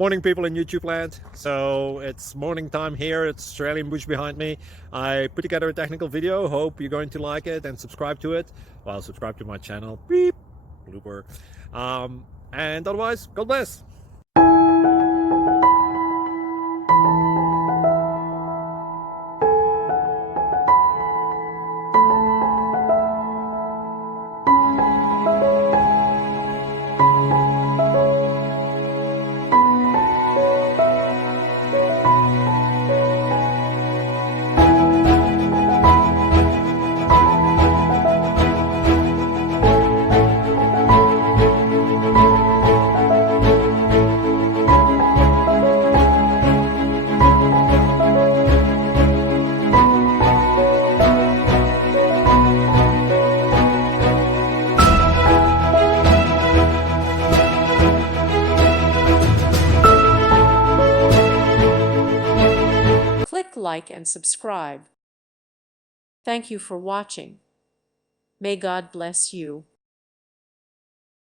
Morning, people in YouTube land. So it's morning time here. It's Australian bush behind me. I put together a technical video. Hope you're going to like it and subscribe to it. Well, subscribe to my channel. Beep. Blooper. And otherwise, God bless. Click like and subscribe. Thank you for watching. May God bless you.